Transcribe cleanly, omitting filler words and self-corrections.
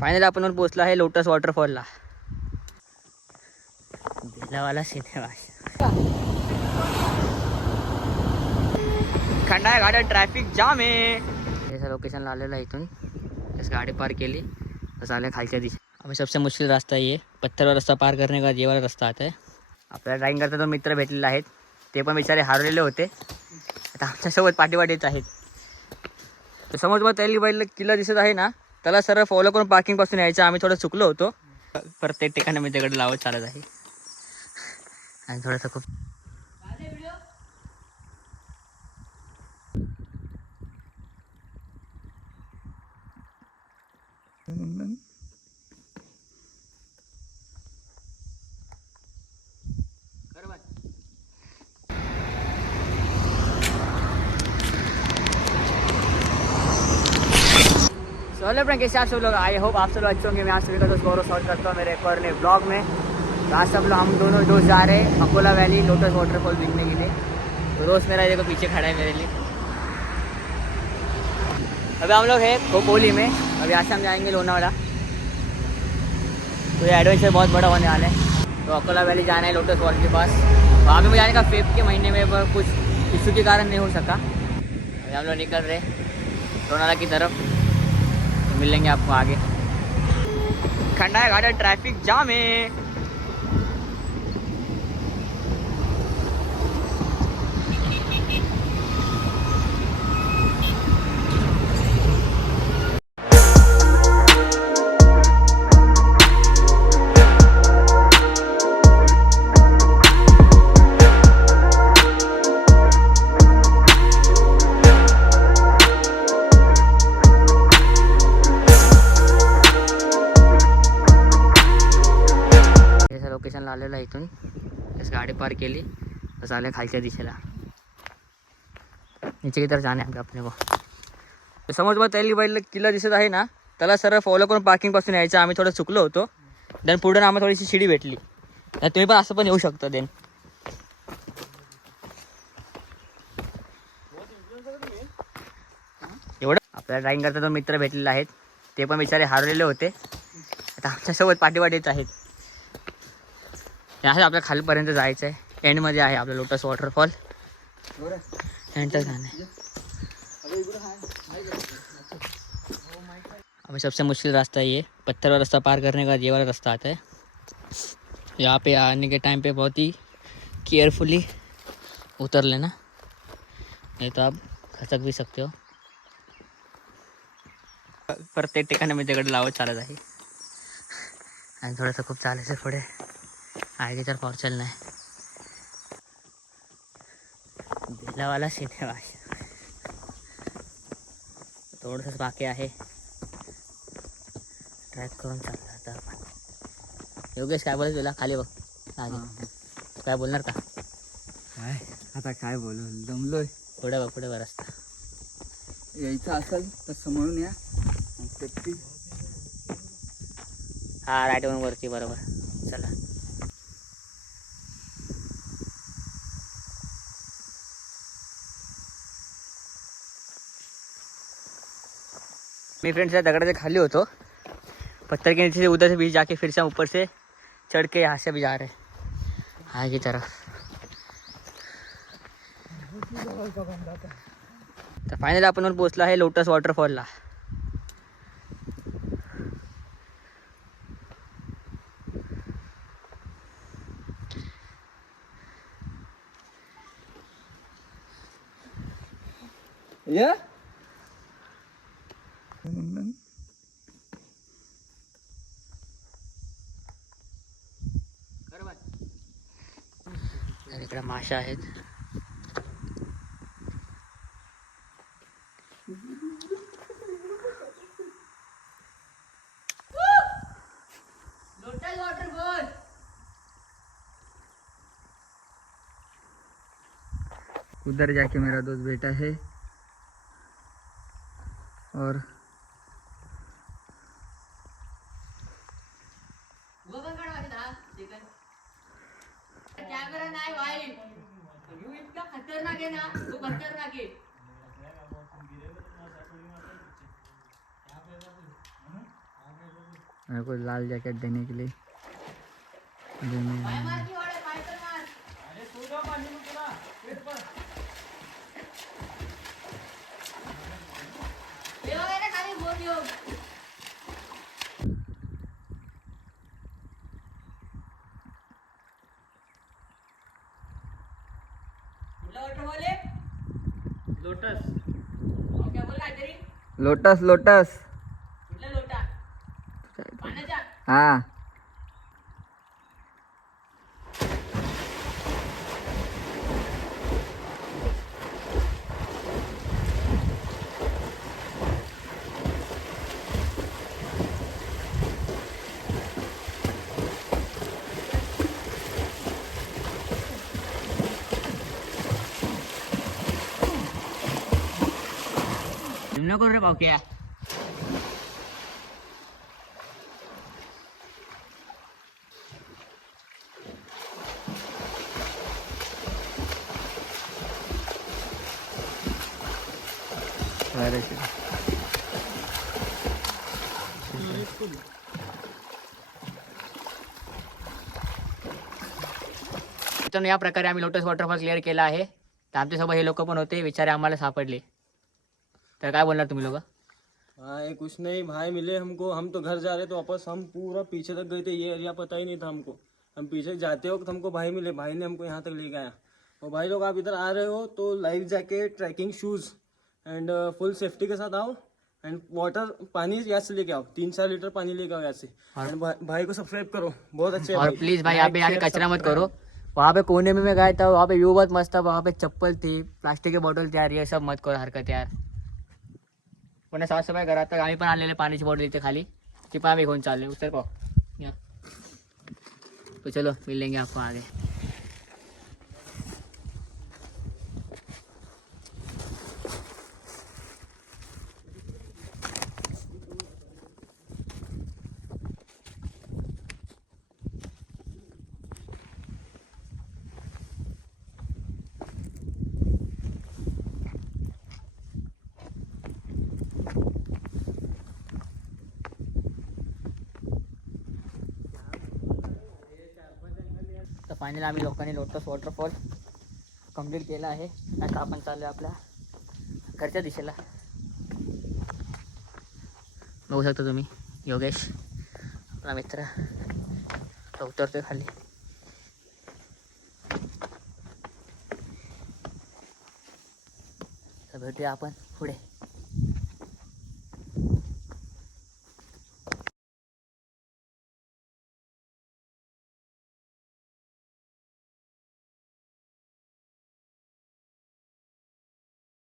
Finally आपण पोहोचलो आहे लोटस वॉटरफॉलला. बेलावाला सिनेमा खंडा आहे, गाड्या ट्रॅफिक जाम आहे. ऐसा लोकेशनला आलेला आहे. इथून बस गाड़ी पार केली बस आले खालच्या दिशे. अभी सबसे मुश्किल रास्ता ये पत्थर रास्ता पार करने का ये वाला रास्ता आता है. आपल्याला ड्राइंग करता दोन मित्र भेटलेले आहेत. ते पण बिचारे हरवलेले होते. आता आमच्यासोबत पाठीवाडीच आहेत. तर समोर मग त्याला बैल किल्ला दिसत आहे ना, त्याला सरळ फॉलो करून पार्किंग पासून यायचं. आम्ही थोडं चुकलो होतो. प्रत्येक ठिकाणी मी तिकडे लावत चालत आहे आणि थोडंसं खूप हेलो फ्रेंड, कैसे आप सब लोग? आई होप आप सब लोग अच्छे होंगे. मैं आप सभी का दोस्त गौरव स्वागत करता हूँ मेरे एक और नए ब्लॉग में. तो आज सब लोग हम दोनों दोस्त जा रहे हैं अकोला वैली लोटस वाटरफॉल देखने के लिए. तो दोस्त मेरा देखो पीछे खड़ा है मेरे लिए. अभी हम लोग हैं खोपोली में. अभी यहाँ से हम जाएंगे लोनावाला. तो ये एडवेंचर बहुत बड़ा होने वाला है. तो अकोला वैली जाना है लोटस वॉल के पास. वहाँ पे जाने का फेब के महीने में पर कुछ इशू के कारण नहीं हो सका. अभी हम लोग निकल रहे लोनावाला की तरफ. मिलेंगे आपको आगे. खंडा है, गाड़ी ट्रैफिक जाम है. लोकेशनला आलेला आहे. इथून बस गाड़ी पार केली बस आले खालच्या दिशेला. नीचे की तरफ जाने अपने को. तो समोर मग त्याला बैल किल्ला दिसत आहे ना, त्याला सरळ फॉलो करून पार्किंग पासून यायचं. आम्ही थोडं चुकलो होतो. देन पुढे आम्हाला थोडीशी शिडी भेटली. तुम्ही पण असं पण येऊ शकता. देन एवढं आपल्याला ड्राइंग करता दोन मित्र भेटलेले आहेत. ते पण बिचारे हरवलेले होते. आता आमच्यासोबत पाठीवाडीच आहेत. यासाठी आपल्या खालीपर्यंत जायचं आहे. एंडमध्ये आहे आपलं लोटस वॉटरफॉल. एंडच जाना है. अभी सबसे मुश्किल रास्ता ये पत्थर वाला रास्ता पार करने का ये वाला रास्ता आता है. यहाँ पे आने के टाइम पे बहुत ही केयरफुली उतर लेना, नहीं तो आप खसक भी सकते हो. प्रत्येक ठिकाणी मी तिकडे लावत चालत आहे आणि थोडंसं खूप चालायचं. पुढे आगे तर पाऊस चलना है. बेलावाला सिनेमा थोडंसंच बाकी आहे. ट्रॅक करून चालला आता आपण. योगेश काय बोलत तुला? खाली बघ आगे. काय बोलणार का? काय आता काय बोलू, दमलोय. पुढे बघ, पुढे बघ रस्ता. यायचं असेल तर समोरून या. हा राईट वरती बरोबर. चला. मेरे फ्रेंड्स दगड़ से खाली हो तो पत्थर के नीचे से उधर से भी जाके फिर से हम ऊपर से चढ़ के यहाँ से भी जा रहे हैं आगे की तरफ. तो फाइनली आपण पोहोचलो आहे लोटस वॉटरफॉलला. या इकडे माशा आहेत. उधर जाके मेरा दोस्त बेटा है और कैमरा नाही भाई, यू इतना खतरनाक है ना, वो खतरनाक है. मेरे को लाल जैकेट देने के लिए लोटस लोटस हा नको रे पावक्या. तर या प्रकारे आम्ही लोटस वॉटरफॉल क्लिअर केला आहे. तर आमच्यासोबत हे लोक पण होते, विचारे आम्हाला सापडले. तर काय बोलणार तुम्ही लोक? हाँ कुछ नहीं भाई मिले हमको, हम तो घर जा रहे तो वापस हम पूरा पीछे तक गए थे, ये एरिया पता ही नहीं था हमको। हम पीछे जाते वक्त हमको भाई मिले, भाई ने हमको यहाँ तक ले गया। और भाई लोग आप इधर आ रहे हो तो life jacket, trekking shoes and full safety के साथ आओ। एंड वाटर पानी यहाँ से लेके आओ, 3-4 लीटर पानी लेके आओ यहाँ से। एंड भाई को सब्सक्राइब करो, बहुत अच्छे हैं और भाई। प्लीज भाई यहाँ पे आके कचरा मत करो. वहाँ पे कोने में मैं गया था, वहाँ पे व्यू बहुत मस्त था. वहाँ पे चप्पल थी, प्लास्टिक की बॉटल थी यार, ये सब मत करो हरकत यार. पण साफसफाई करा. आता आम्ही पण आणलेले पाण्याची बॉटल इथे खाली, ती पण आम्ही घेऊन चालले. उतर पाहू या. तो चलो मिलेंगे आपको आगे. तर फायनली आम्ही लोकांनी लोटस वॉटरफॉल कंप्लीट केला आहे. आता आपण चाललो आपल्या घरच्या दिशेला. बघू शकता तुम्ही योगेश आपला मित्र तो उतरतोय खाली. तर भेटूया आपण पुढे.